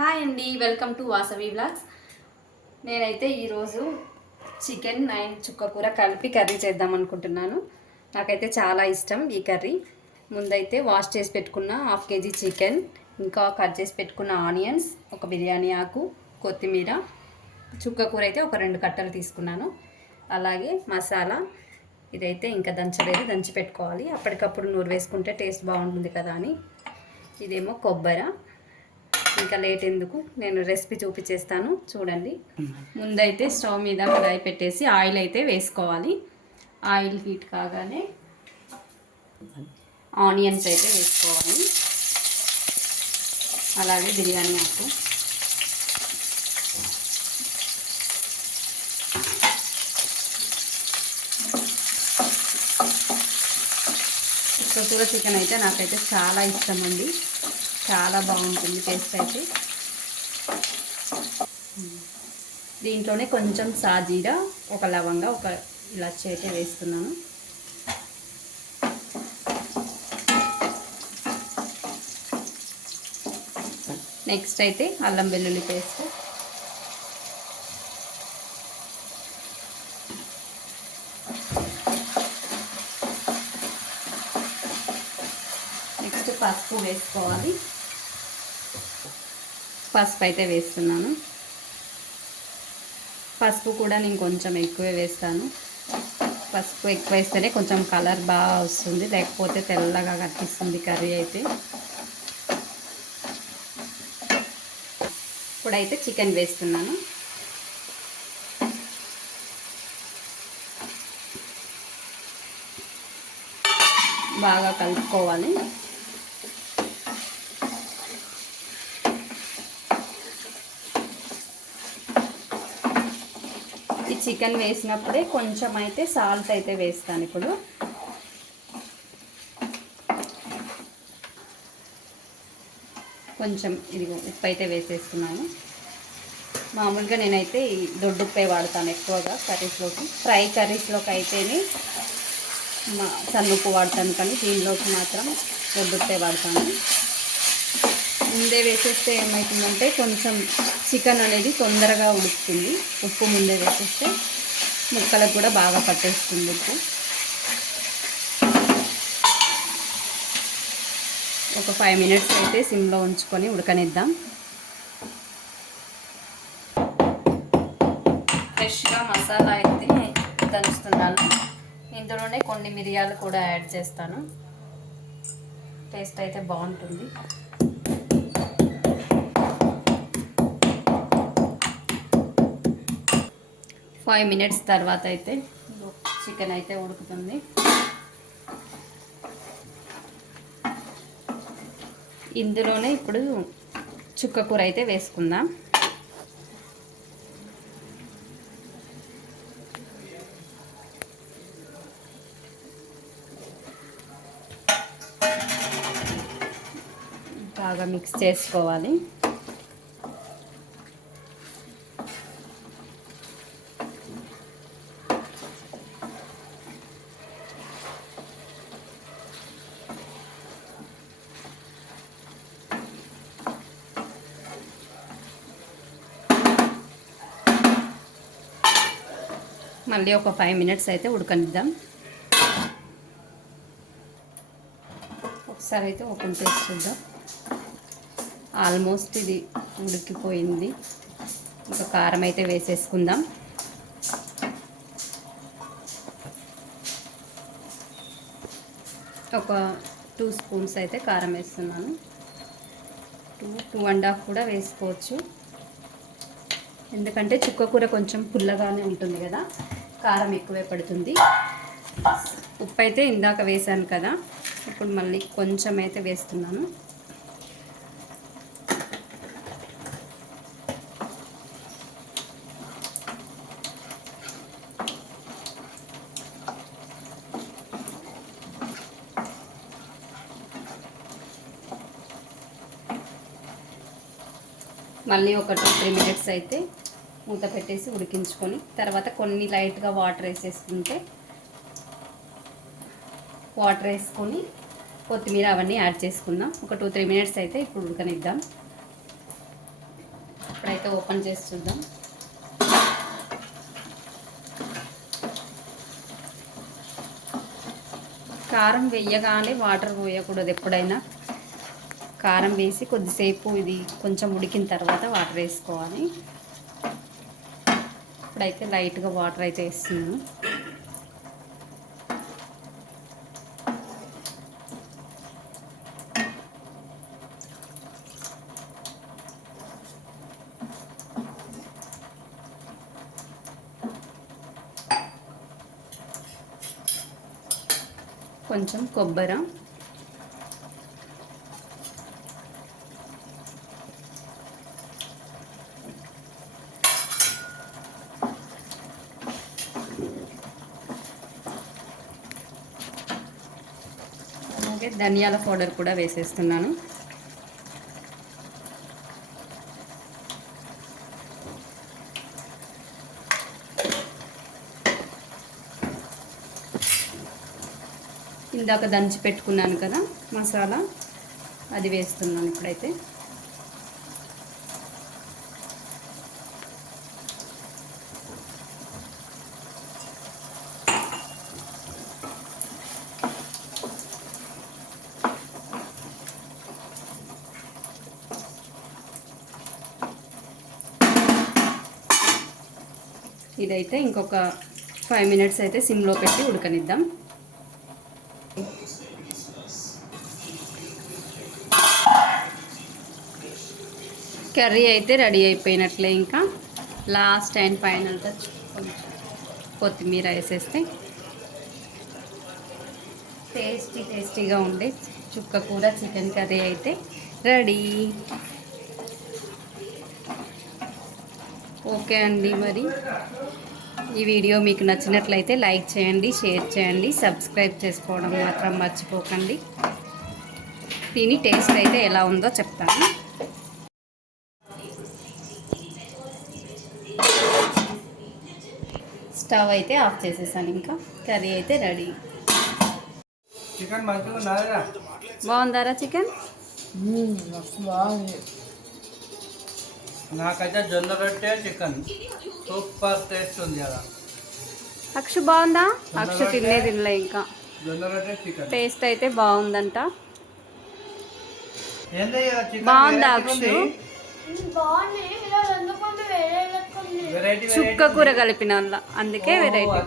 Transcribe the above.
Hi అండి welcome to Vasavi blogs నేనైతే ఈరోజు చికెన్ అండ్ చుక్క కూర కలిపి కర్రీ చేద్దాం అనుకుంటున్నాను. నాకైతే చాలా ఇష్టం ఈ కర్రీ. ముందైతే వాష్ చేసి పెట్టుకున్న హాఫ్ కేజీ చికెన్ ఇంకా కట్ చేసి పెట్టుకున్న ఆనియన్స్ ఒక బిర్యానీ ఆకు కొత్తిమీర. చుక్క కూర అయితే ఒక రెండు కట్టలు తీసుకున్నాను. అలాగే మసాలా ఇదైతే ఇంకా దంచలేదు దంచి పెట్టుకోవాలి. అప్పటికప్పుడు నూరు వేసుకుంటే టేస్ట్ బాగుంటుంది కదా అని. ఇదేమో కొబ్బరి. ఇంకా లేట్ ఎందుకు? నేను రెసిపీ చూపించేస్తాను చూడండి. ముందైతే స్టవ్ మీద కడాయి పెట్టేసి ఆయిల్ అయితే వేసుకోవాలి. ఆయిల్ హీట్ కాగానే ఆనియన్స్ అయితే వేసుకోవాలి. అలాగే బిర్యానీ ఆకు. కూర చికెన్ అయితే నాకైతే చాలా ఇష్టం అండి చాలా బాగుంటుంది టేస్ట్ అయితే. దీంట్లోనే కొంచెం సాజీరా ఒక లవంగా ఒక ఇలాచి అయితే వేస్తున్నాను. నెక్స్ట్ అయితే అల్లం వెల్లుల్లి పేస్ట్. నెక్స్ట్ పసుపు వేసుకోవాలి. పసుపు అయితే వేస్తున్నాను. పసుపు కూడా నేను కొంచెం ఎక్కువే వేస్తాను. పసుపు ఎక్కువ వేస్తేనే కొంచెం కలర్ బాగా వస్తుంది. లేకపోతే తెల్లగా కనిపిస్తుంది కర్రీ అయితే. ఇప్పుడైతే చికెన్ వేస్తున్నాను. బాగా కలుపుకోవాలి. ఈ చికెన్ వేసినప్పుడే కొంచెం అయితే సాల్ట్ అయితే వేస్తాను ఇప్పుడు. కొంచెం ఇది ఉప్పు అయితే వేసేస్తున్నాను. మామూలుగా నేనైతే ఈ దొడ్డుప్పే వాడతాను ఎక్కువగా కర్రీస్లోకి. ఫ్రై కర్రీస్లోకి అయితేనే మా సన్నుప్పు వాడతాను కానీ దీనిలోకి మాత్రం దొడ్డుప్పే వాడతాను. ముందే వేసేస్తే ఏమవుతుందంటే కొంచెం చికెన్ అనేది తొందరగా ఉడుకుతుంది. ఉప్పు ముందే వేసేస్తే ముక్కలకు కూడా బాగా పట్టేస్తుంది ఉప్పు. ఒక ఫైవ్ మినిట్స్ అయితే సిమ్లో ఉంచుకొని ఉడకనిద్దాం. ఫ్రెష్గా మసాలా అయితే దంచుతున్నాను. ఇందులోనే కొన్ని మిరియాలు కూడా యాడ్ చేస్తాను. టేస్ట్ అయితే బాగుంటుంది. ఫైవ్ మినిట్స్ తర్వాత అయితే చికెన్ అయితే ఉడుకుతుంది. ఇందులోనే ఇప్పుడు చుక్క కూర అయితే వేసుకుందాం. బాగా మిక్స్ చేసుకోవాలి. మళ్ళీ ఒక ఫైవ్ మినిట్స్ అయితే ఉడకనిద్దాం. ఒకసారి అయితే ఓపెన్ చేసి చూద్దాం. ఆల్మోస్ట్ ఇది ఉడికిపోయింది. ఇంకా కారం అయితే వేసేసుకుందాం. ఒక టూ స్పూన్స్ అయితే కారం వేస్తున్నాను. టూ టూ అండ్ హాఫ్ కూడా వేసుకోవచ్చు. ఎందుకంటే చుక్క కూర కొంచెం పుల్లగానే ఉంటుంది కదా. కారం ఎక్కువే పడుతుంది. ఉప్పు అయితే ఇందాక వేసాను కదా. ఇప్పుడు మళ్ళీ కొంచెం అయితే వేస్తున్నాను. మళ్ళీ ఒక టూ త్రీ మినిట్స్ అయితే మూత పెట్టేసి ఉడికించుకొని తర్వాత కొన్ని లైట్గా వాటర్ వేసేసుకుంటే వాటర్ వేసుకొని కొత్తిమీర అవన్నీ యాడ్ చేసుకుందాం. ఒక టూ త్రీ మినిట్స్ అయితే ఇప్పుడు ఉడకనిద్దాం. ఇప్పుడైతే ఓపెన్ చేసి చూద్దాం. కారం వేయగానే వాటర్ పోయకూడదు ఎప్పుడైనా. కారం వేసి కొద్దిసేపు ఇది కొంచెం ఉడికిన తర్వాత వాటర్ వేసుకోవాలి. ఇప్పుడైతే లైట్గా వాటర్ అయితే వేస్తున్నాను. కొంచెం కొబ్బరి. ధనియాల పౌడర్ కూడా వేసేస్తున్నాను. ఇందాక దంచి పెట్టుకున్నాను కదా మసాలా అది వేస్తున్నాను ఇప్పుడైతే. ఇదైతే ఇంకొక ఫైవ్ మినిట్స్ అయితే సిమ్లో పెట్టి ఉడకనిద్దాం. కర్రీ అయితే రెడీ అయిపోయినట్లే ఇంకా. లాస్ట్ అండ్ ఫైనల్ టచ్ కొంచెం కొత్తిమీర వేసేస్తే టేస్టీ టేస్టీగా ఉండే చుక్క కూర చికెన్ కర్రీ అయితే రెడీ. ఓకే అండి మరి. ఈ వీడియో మీకు నచ్చినట్లయితే లైక్ చేయండి షేర్ చేయండి సబ్స్క్రైబ్ చేసుకోవడం మాత్రం మర్చిపోకండి. దీని టేస్ట్ అయితే ఎలా ఉందో చెప్తాను. స్టవ్ అయితే ఆఫ్ చేసేసాను ఇంకా. కర్రీ అయితే రెడీ. బాగుందారా చికెన్? బాగుంది. నాకైతే జొన్న రొట్టె చికెన్. సూపర్ టేస్ట్ ఉంది కదా. అక్షు బాగుందా? అక్షు తినే తినలే ఇంకా. జొన్న రొట్టె చికెన్. టేస్ట్ అయితే బాగుందంట. బాగుందా అక్షు? చుక్క కూర కలిపిన అందుకే వెరైటీ